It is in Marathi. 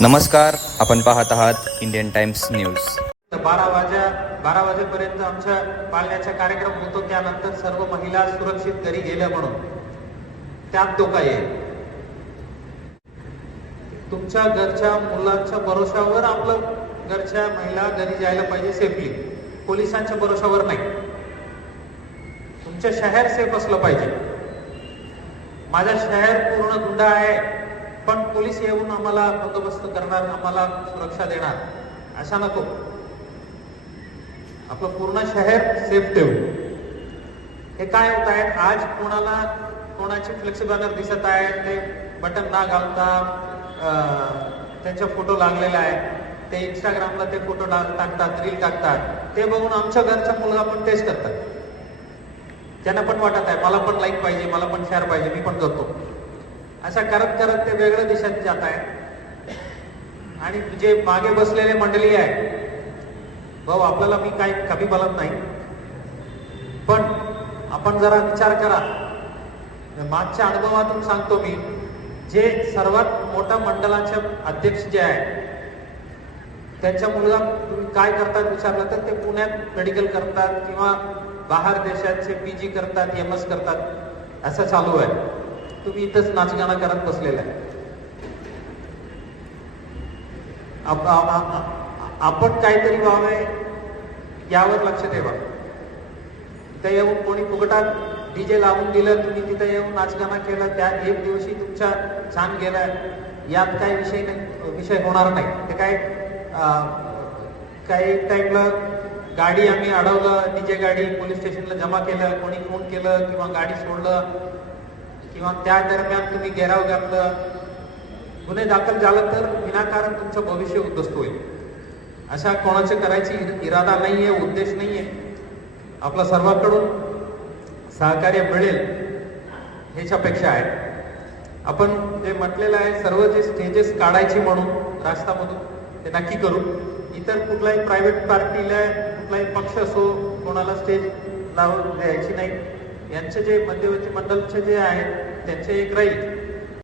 नमस्कार आपण पाहत आहात इंडियन टाइम्स न्यूज. बारा वाजा बारा वाजेपर्यंत आमच्या पाळण्याचा कार्यक्रम होतो. त्यानंतर सर्व महिला सुरक्षित घरी गेल्या म्हणून. त्यात धोका येईल. तुमच्या घरच्या मुलांच्या भरोशावर आपलं घरच्या महिला घरी जायला पाहिजे सेफली पोलिसांच्या भरोशावर नाही. तुमचं शहर सेफ असलं पाहिजे. माझं शहर पूर्ण गुंडा आहे पण पोलीस येऊन आम्हाला बंदोबस्त करणार आम्हाला सुरक्षा देणार. अशा नको. आपलं पूर्ण शहर सेफ ठेवू. हे काय होत आहे? आज कोणाला कोणाचे फ्लेक्सी बॅनर दिसत आहे? ते बटन ना घालता त्यांच्या फोटो लागलेला आहे. ते इंस्टाग्रामला ते फोटो टाकतात रील टाकतात. ते बघून आमच्या घरचा मुलगा पण तेच करतात. त्यांना पण वाटत आहे मला पण लाईक पाहिजे मला पण शेअर पाहिजे मी पण करतो. असं करत करत ते वेगळ्या दिशेत जात आहे आणि जे मागे बसलेले मंडळी आहे भाऊ आपल्याला मी काही कमी बोलत नाही. पण आपण जरा विचार करा. मागच्या अनुभवातून सांगतो मी जे सर्वात मोठा मंडळाचे अध्यक्ष जे आहे त्यांच्या मुलगा तुम्ही काय करतात विचारलं तर ते पुण्यात मेडिकल करतात किंवा बाहेर देशाचे पी जी करतात एम एस करतात असं चालू आहे. तुम्ही इथंच नाचगाणं करत बसलेला आहे. आपण काहीतरी व्हावंय यावर लक्ष ठेवा. तिथे येऊन कोणी फुकटात डीजे लावून दिलं तुम्ही तिथे येऊन नाचगाणं केलं त्या एक दिवशी तुमच्या छान गेलाय यात काही विषय नाही विषय होणार नाही. ते काय काही टाईमला गाडी आम्ही अडवलं तिचे गाडी पोलीस स्टेशनला जमा केलं कोणी फोन केलं किंवा गाडी सोडलं किंवा त्या दरम्यान तुम्ही घेराव घातलं गुन्हे दाखल झालं तर विनाकारण तुमचं भविष्य उद्ध्वस्त होईल. अशा कोणाचे करायची इरादा नाही आहे उद्देश नाही आहे आपला सर्वांकडून सहकार्य मिळेल ह्याची अपेक्षा आहे. आपण जे म्हटलेलं आहे सर्व जे स्टेजेस काढायची म्हणून रास्तामधून ते नक्की करू. इतर कुठलाही प्रायव्हेट पार्टीला कुठलाही पक्ष असो कोणाला स्टेज लावून द्यायची नाही. यांचे जे मध्यवर्ती मंडळचे जे आहेत त्यांचे एक राहील.